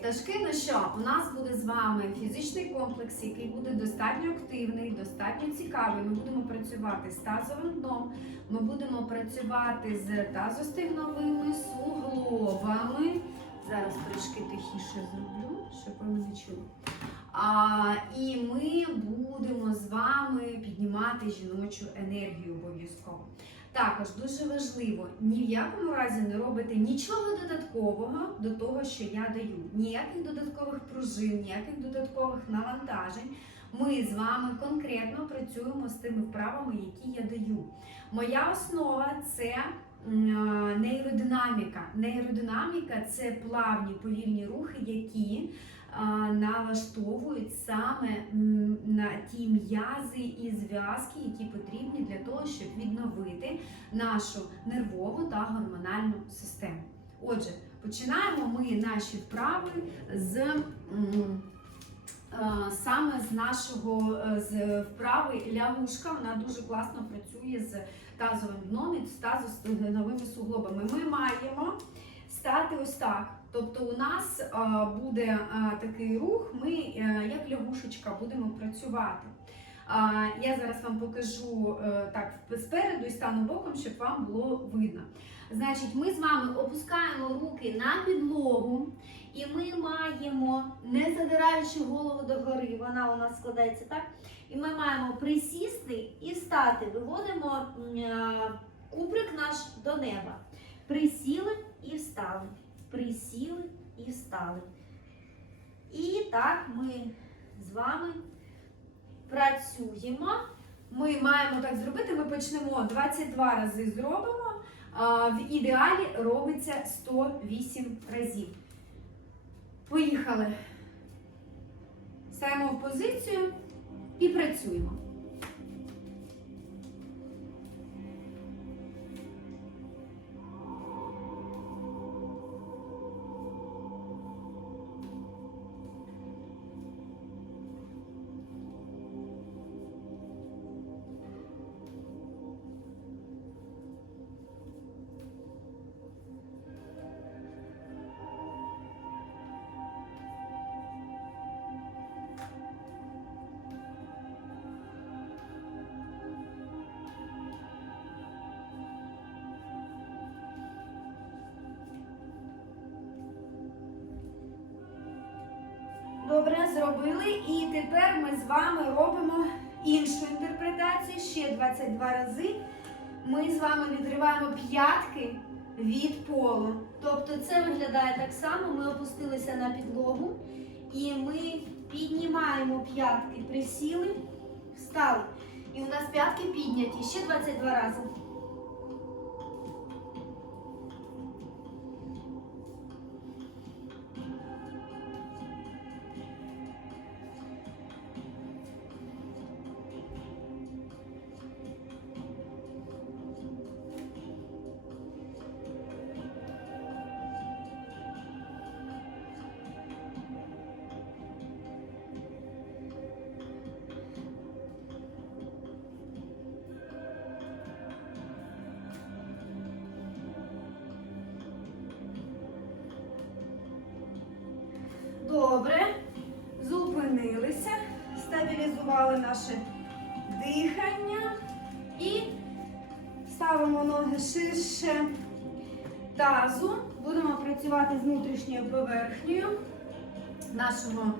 пташки, ну що, у нас буде з вами фізичний комплекс, який буде достатньо активний, достатньо цікавий. Ми будемо працювати з тазовим дном, ми будемо працювати з тазостегновими суглобами. Зараз трішки тихіше зроблю, щоб ви мене чули. А, і ми будемо з вами піднімати жіночу енергію обов'язково. Також дуже важливо, ні в якому разі не робити нічого додаткового до того, що я даю. Ніяких додаткових пружин, ніяких додаткових навантажень. Ми з вами конкретно працюємо з тими вправами, які я даю. Моя основа це нейродинаміка. Нейродинаміка це плавні повільні рухи, які налаштовують саме на ті м'язи і зв'язки, які потрібні для того, щоб відновити нашу нервову та гормональну систему. Отже, починаємо ми наші вправи з саме з нашого е, з вправи лягушка. Вона дуже класно працює з тазовим дном і з тазостегновими суглобами. Ми маємо стати ось так. Тобто у нас е, буде е, такий рух, ми е, як лягушечка будемо працювати. Я зараз вам покажу так спереду і стану боком, щоб вам було видно. Значить, ми з вами опускаємо руки на підлогу, і ми маємо, не задираючи голову догори, вона у нас складається так. І ми маємо присісти і встати. Виводимо куприк наш до неба. Присіли і встали. Присіли і встали. І так ми з вами працюємо. Ми маємо так зробити. Ми почнемо 22 рази зробимо. В ідеалі робиться 108 разів. Поїхали. Стаємо в позицію і працюємо. Добре, зробили. І тепер ми з вами робимо іншу інтерпретацію ще 22 рази. Ми з вами відриваємо п'ятки від полу. Тобто це виглядає так само. Ми опустилися на підлогу і ми піднімаємо п'ятки, присіли, встали. І у нас п'ятки підняті. Ще 22 рази. Стабілізували наше дихання і ставимо ноги ширше тазу. Будемо працювати з внутрішньою поверхнею нашого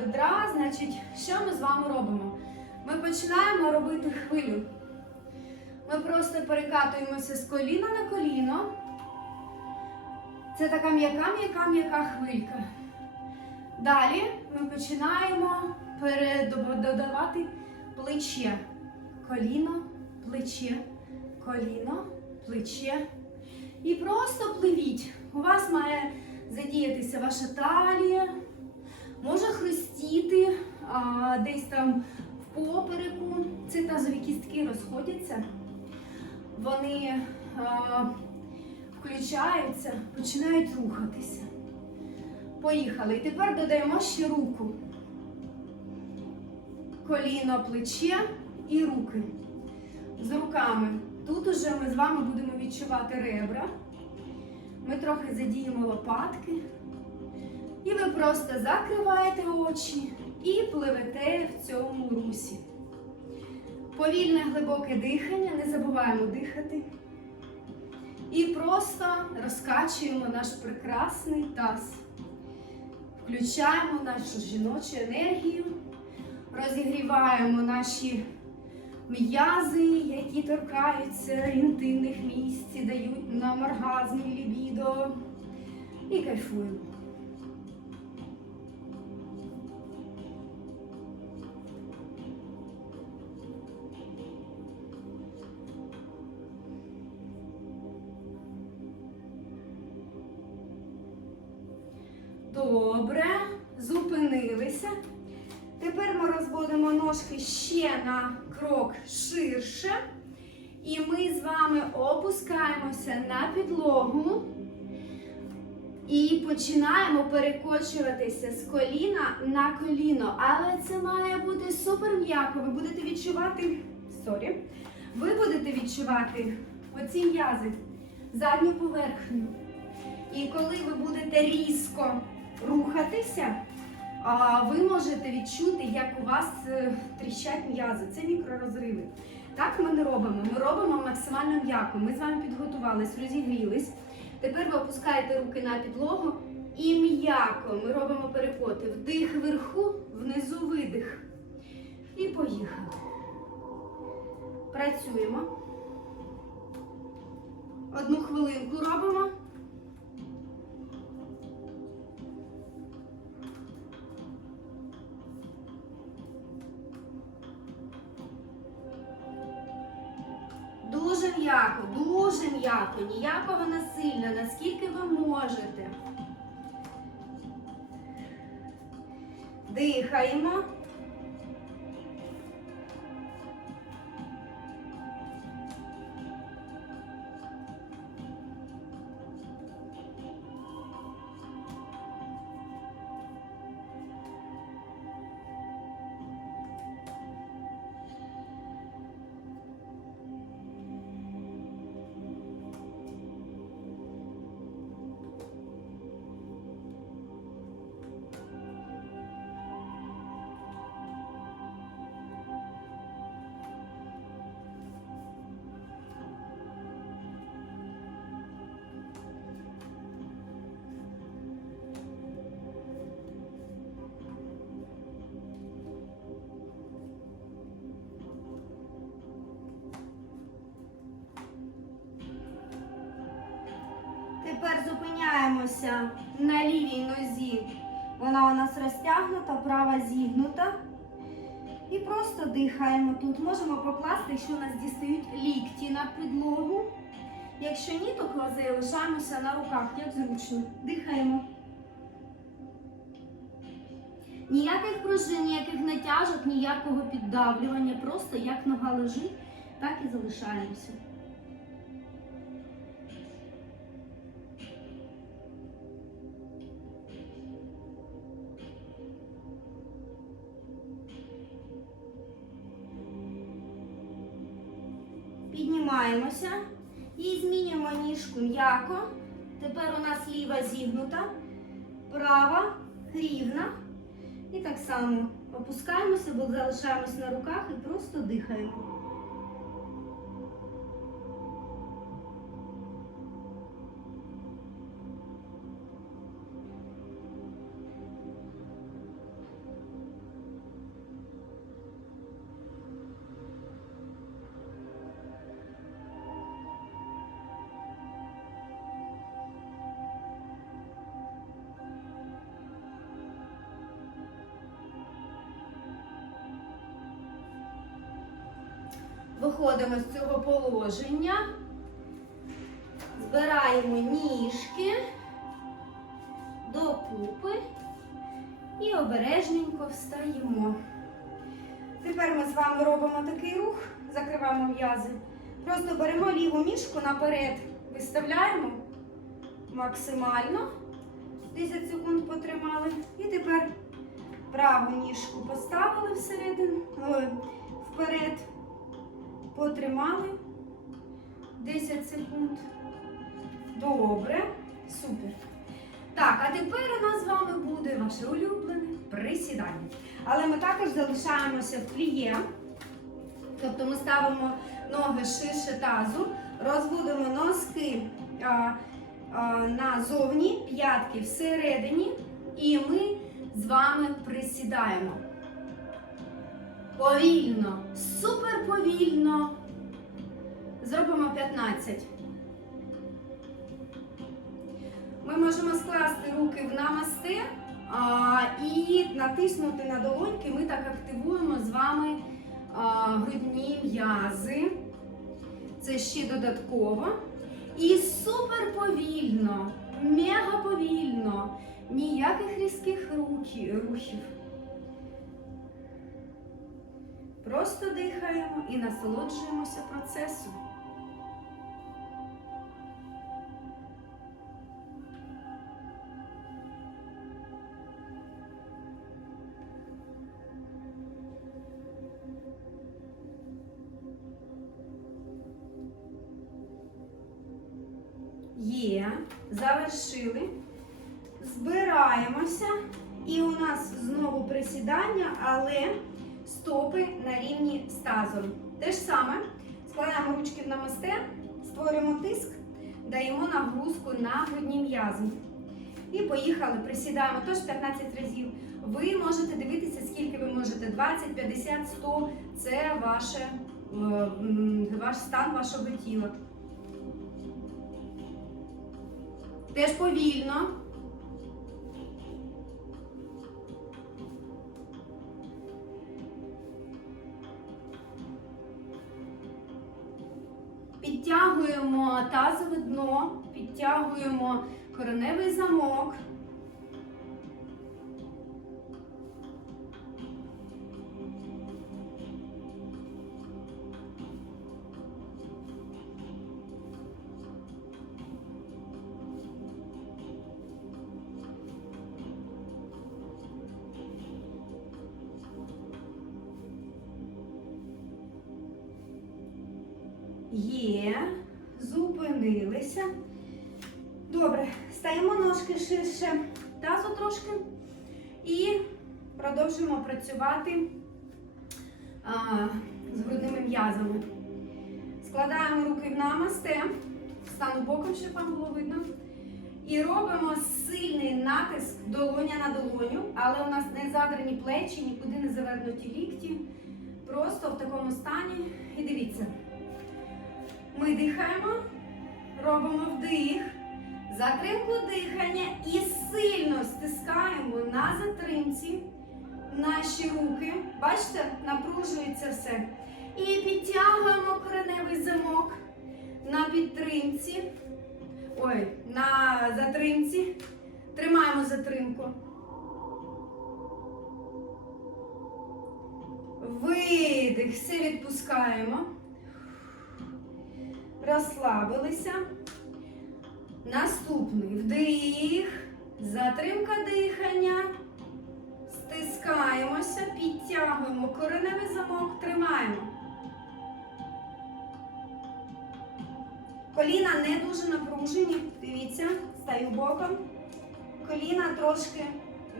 бедра. Значить, що ми з вами робимо? Ми починаємо робити хвилю. Ми просто перекатуємося з коліна на коліно. Це така м'яка, м'яка, м'яка хвилька. Далі ми починаємо додавати плече. Коліно, плече, коліно, плече. І просто пливіть. У вас має задіятися ваша талія, може хрустіти а, десь там в попереку. Ці тазові кістки розходяться. Вони а, включаються, починають рухатися. Поїхали. І тепер додаємо ще руку. Коліно, плече і руки. З руками. Тут уже ми з вами будемо відчувати ребра. Ми трохи задіємо лопатки. І ви просто закриваєте очі і пливете в цьому русі. Повільне глибоке дихання, не забуваємо дихати. І просто розкачуємо наш прекрасний таз. Включаємо нашу жіночу енергію, розігріваємо наші м'язи, які торкаються інтимних місць, дають нам оргазм і лібідо. І кайфуємо. Добре, ножки ще на крок ширше. І ми з вами опускаємося на підлогу і починаємо перекочуватися з коліна на коліно. Але це має бути супер м'яко. Ви будете відчувати. Сорі. Ви будете відчувати оці м'язи, задню поверхню. І коли ви будете різко рухатися, ви можете відчути, як у вас е, тріщать м'язи. Це мікророзриви. Так ми не робимо. Ми робимо максимально м'яко. Ми з вами підготувались, розігрілись. Тепер ви опускаєте руки на підлогу і м'яко ми робимо перекоти. Вдих вверху, внизу видих. І поїхали. Працюємо. Одну хвилинку робимо. М'яко, ніякого насильно, наскільки ви можете. Дихаємо. Тепер зупиняємося на лівій нозі. Вона у нас розтягнута, права зігнута. І просто дихаємо тут. Можемо покласти, якщо у нас дістають лікті на підлогу. Якщо ні, то залишаємося на руках, як зручно. Дихаємо. Ніяких пружин, ніяких натяжок, ніякого піддавлювання. Просто як нога лежить, так і залишаємося. Піднімаємося і змінюємо ніжку м'яко. Тепер у нас ліва зігнута, права рівна. І так само опускаємося, бо залишаємось на руках і просто дихаємо. Виходимо з цього положення, збираємо ніжки докупи і обережненько встаємо. Тепер ми з вами робимо такий рух, закриваємо м'язи. Просто беремо ліву ніжку наперед, виставляємо максимально. 10 секунд потримали. І тепер праву ніжку поставили всередину, вперед. Потримали 10 секунд. Добре, супер. Так, а тепер у нас з вами буде ваше улюблене присідання. Але ми також залишаємося в пліє. Тобто ми ставимо ноги ширше тазу, розводимо носки а, а, назовні, п'ятки всередині, і ми з вами присідаємо. Повільно, супер повільно. Зробимо 15. Ми можемо скласти руки в намасте а, і натиснути на долоньки. Ми так активуємо з вами а, грудні м'язи. Це ще додатково. І супер повільно, мега повільно. Ніяких різких рухів. Просто дихаємо і насолоджуємося процесом. Є, завершили. Збираємося. І у нас знову присідання, але стопи на рівні з тазом. Те ж саме. Складаємо ручки в намасте, створюємо тиск, даємо нагрузку на грудні м'язи. І поїхали, присідаємо теж 15 разів. Ви можете дивитися, скільки ви можете: 20, 50, 100. Це ваше, е, ваш стан вашого тіла. Теж повільно. Підтягуємо тазове дно, підтягуємо кореневий замок. Ширше тазу трошки і продовжуємо працювати а, з грудними м'язами. Складаємо руки в намасте, стану боком, щоб вам було видно. І робимо сильний натиск долоня на долоню, але у нас не задрані плечі, нікуди не завернуті лікті. Просто в такому стані. І дивіться. Ми дихаємо, робимо вдих, затримку дихання і сильно стискаємо на затримці наші руки. Бачите, напружується все. І підтягуємо кореневий замок на підтримці. Ой, на затримці. Тримаємо затримку. Видих, все відпускаємо розслабилися. Наступний вдих, затримка дихання. Стискаємося, підтягуємо кореневий замок, тримаємо. Коліна не дуже напружені. Дивіться, стаю боком. Коліна трошки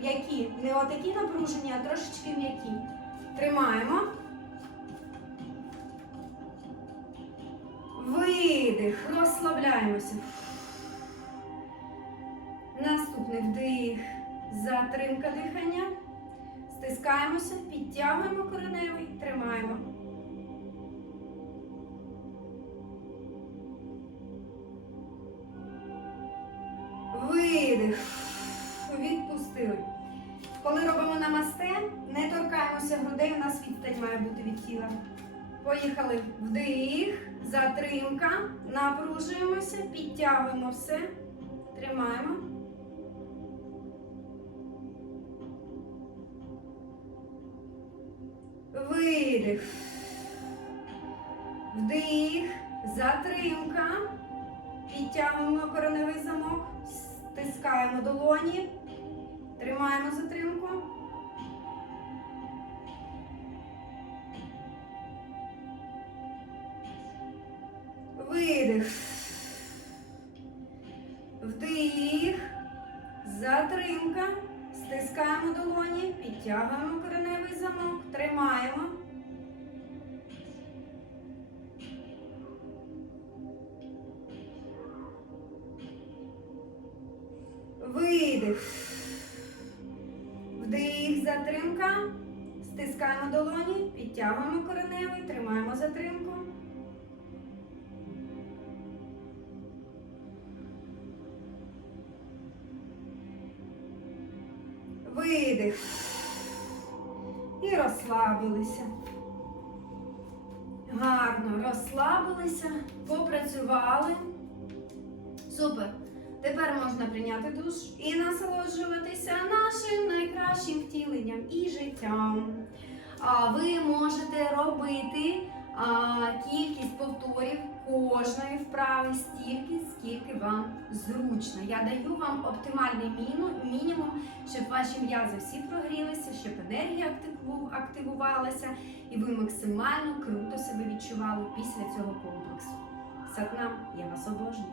м'які. Не отакі напружені, а трошечки м'які. Тримаємо. Видих, розслабляємося. Наступний вдих, затримка дихання. Стискаємося, підтягуємо кореневий, тримаємо. Видих. Відпустили. Коли робимо намасте, не торкаємося грудей, у нас відстань має бути від тіла. Поїхали. Вдих, затримка, напружуємося, підтягуємо все, тримаємо. Видих. Вдих, затримка. Підтягуємо кореневий замок, стискаємо долоні, тримаємо затримку. Видих. Вдих. Затримка. Стискаємо. долоні. підтягуємо кореневий Видих. Вдих, затримка. Стискаємо долоні, підтягуємо кореневий, тримаємо затримку. Видих. Тепер можна прийняти душ і насолоджуватися нашим найкращим втіленням і життям. Ви можете робити кількість повторів кожної вправи стільки, скільки вам зручно. Я даю вам оптимальний мінімум, щоб ваші м'язи всі прогрілися, щоб енергія активувалася, і ви максимально круто себе відчували після цього комплексу. Сатнам, я вас обожнюю.